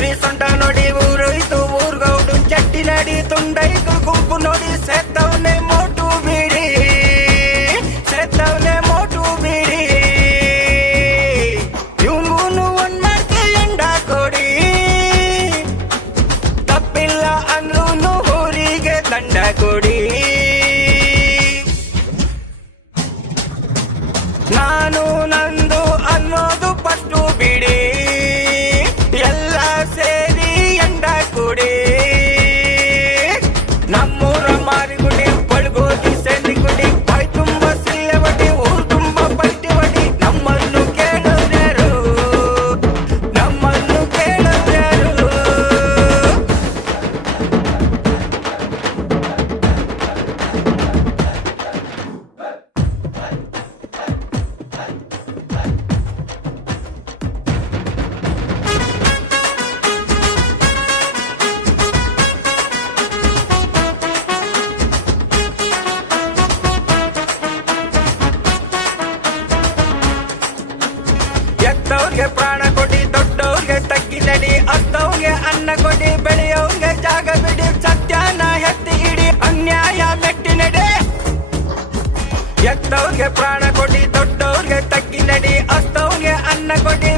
ರಾತ್ರಿ ಸೊಂಟ ನೋಡಿ ಊರೋಯ್ತು ಊರ್ಗೌಡು ಚಟ್ಟಿ ನಡಿ ತುಂಡೈತು ಗುಂಪು ನೋಡಿ ಸೆತ್ತವನೆ ಮೋಟು ಬೀಡಿ ಸೆತ್ತವನೆ ಮೋಟು ಬೀಡಿ ಇವನು ಒಂದ್ ಮಾಡ್ತೆ ಎಂಡ ಕೊಡಿ ತಪ್ಪಿಲ್ಲ ಅಂದ್ರೂ ಊರಿಗೆ ದಂಡ ಕೊಡಿ ನಾನು ನಂದು ಅನ್ನೋದು ಪಟ್ಟು ಬಿಡಿ ಎಲ್ಲ ಸೇರಿ ಎಂಡ ಕೊಡಿ ನಮ್ಮೂರ ಮಾರಿಗುಡಿ ಬಳ್ಗೋದಿ ಸೆಂಡಿ ಗುಡಿ ಬಾಯ್ ತುಂಬ ಸಿಲ್ಲೆ ಬಡಿ ಊರು ತುಂಬ ಪಲ್ಟಿ ಬಡಿ ನಮ್ಮನ್ನು ಕೇಳಿದ್ಯಾರು ನಮ್ಮನ್ನು ಕೇಳಿದ್ಯಾರು ಎತ್ತವ್ರಿಗೆ ಪ್ರಾಣ ಕೊಡಿ ದೊಡ್ಡವ್ರಿಗೆ ತಗ್ಗಿ ನಡಿ ಅತ್ತವ್ರಿಗೆ ಅನ್ನ ಕೊಡಿ ಬೆಳೆಯವ್ರಿಗೆ ಜಾಗ ಬಿಡಿ ಸತ್ಯನ ಎತ್ತಿ ಹಿಡಿ ಅನ್ಯಾಯ ಮೆಟ್ಟಿ ನಡೆ ಎತ್ತವ್ರಿಗೆ ಪ್ರಾಣ ಕೊಡಿ ದೊಡ್ಡವ್ರಿಗೆ ತಗ್ಗಿ ನಡಿ ಅತ್ತವ್ರಿಗೆ ಅನ್ನ ಕೊಡಿ